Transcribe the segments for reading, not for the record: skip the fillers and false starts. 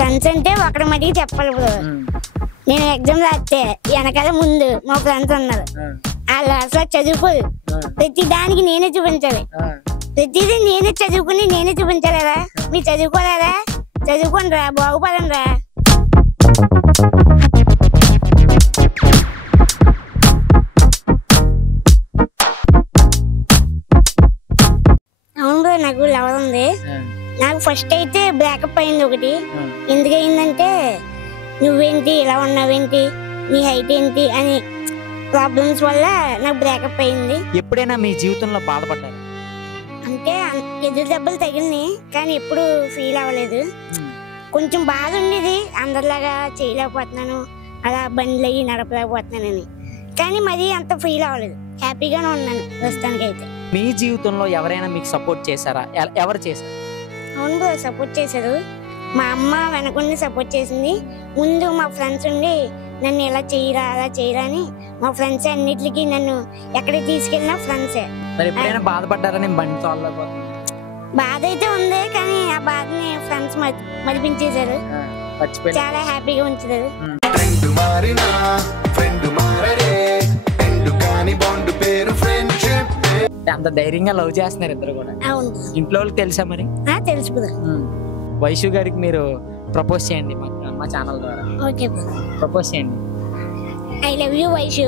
Friends అంటే ఒకటి మటుకు చెప్పాలి బ్రో. నేను ఎగ్జామ్ రాస్తే వెనకాల ముందు మా ఫ్రెండ్స్ ఉన్నారు. వాళ్ళు అసలు చదువుకోరు. ప్రతి దానికి నేనే చూపించాలి. ప్రతిదీ నేనే చదువుకుని నేనే చూపించాలరా. మీరు చదువుకోలేరా? చదువుకోండి రా, బాగుపడండి రా. అవును బ్రో, నాకు లవర్ ఉంది. నాకు ఫస్ట్ అయితే బ్రేకప్ అయింది ఒకటి. ఎందుకు అయిందంటే నువ్వేంటి ఇలా ఉన్నావేంటి, నీ హైట్ ఏంటి అని ప్రాబ్లమ్స్ వల్ల నాకు బ్రేకప్ అయింది. ఎప్పుడైనా మీ జీవితంలో బాధపడ్డారు? అంటే ఎదురు దెబ్బలు తగిలినాయి కానీ ఎప్పుడు ఫీల్ అవ్వలేదు. కొంచెం బాధ ఉండేది, అందరిలాగా చేయలేకపోతున్నాను, అలా బండ్లు అయ్యి నడపలేకపోతున్నానని. కానీ మరి అంత ఫీల్ అవ్వలేదు, హ్యాపీగానే ఉన్నాను ప్రస్తుతానికి అయితే. మీ జీవితంలో ఎవరైనా మీకు సపోర్ట్ చేశారా? ఎవరు చేశారు? అవును బ్రో, సపోర్ట్ చేశారు. మా అమ్మ వెనకుండి సపోర్ట్ చేసింది. ముందు మా ఫ్రెండ్స్ ఉండి నన్ను ఇలా చేయరా అలా చేయరా అని, మా ఫ్రెండ్స్ అన్నిటికీ నన్ను ఎక్కడికి తీసుకెళ్ళినా ఫ్రెండ్సే. మరి ఎప్పుడైనా బాధపడ్డారా? నేను బండి తోలలేకపోతున్నాను. బాధ అయితే ఉంది కానీ ఆ బాధని ఫ్రెండ్స్ మరిపించేశారు. చాలా హ్యాపీగా ఉంచారు. అంత ధైర్యంగా లవ్ చేస్తున్నారు ఇద్దరు కూడా. అవును. ఇంట్లో వాళ్ళకి తెలుసా మరి? తెలుసు బ్రో. వైషు గారికి మీరు ప్రపోజ్ చేయండి మా ఛానల్ ద్వారా. ఓకే బ్రో, ప్రపోజ్ చేయండి. I love you Vaishu.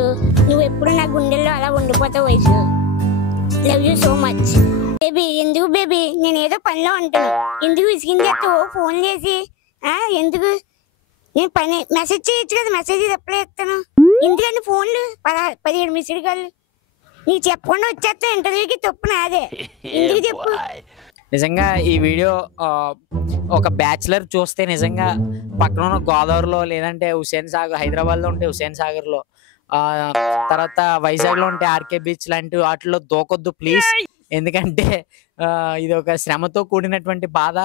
నువ్వు ఎప్పుడు నా గుండెల్లో అలా ఉండిపోతావు Vaishu. Love you so much baby. ఎందుకు బేబీ, నేను ఏదో పనిలో ఉంటాను, ఎందుకు విసిగించేస్తావు ఫోన్ చేసి? ఎందుకు? నేను పని మెసేజ్ చేయొచ్చు కదా, మెసేజ్ రిప్లై ఇస్తాను. ఎందుకంటే ఫోన్లు 17 మిస్డ్ కాల్ నీకు చెప్పకుండా వచ్చేస్తా. ఇంటర్వ్యూకి తప్పు నాదే, ఎందుకు చెప్పు? నిజంగా ఈ వీడియో ఒక బ్యాచులర్ చూస్తే నిజంగా పక్కన ఉన్న గోదావరిలో, లేదంటే హుస్సేన్ సాగర్, హైదరాబాద్లో ఉంటే హుస్సేన్ సాగర్లో, తర్వాత వైజాగ్లో ఉంటే ఆర్కే బీచ్ లాంటి వాటిలో దూకొద్దు ప్లీజ్. ఎందుకంటే ఇది ఒక శ్రమతో కూడినటువంటి బాధ,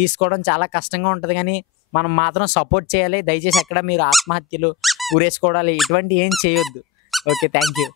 తీసుకోవడం చాలా కష్టంగా ఉంటుంది. కానీ మనం మాత్రం సపోర్ట్ చేయాలి. దయచేసి ఎక్కడ మీరు ఆత్మహత్యలు, ఊరేసుకోవడాలు ఇటువంటి ఏం చేయొద్దు. Okay, thank you.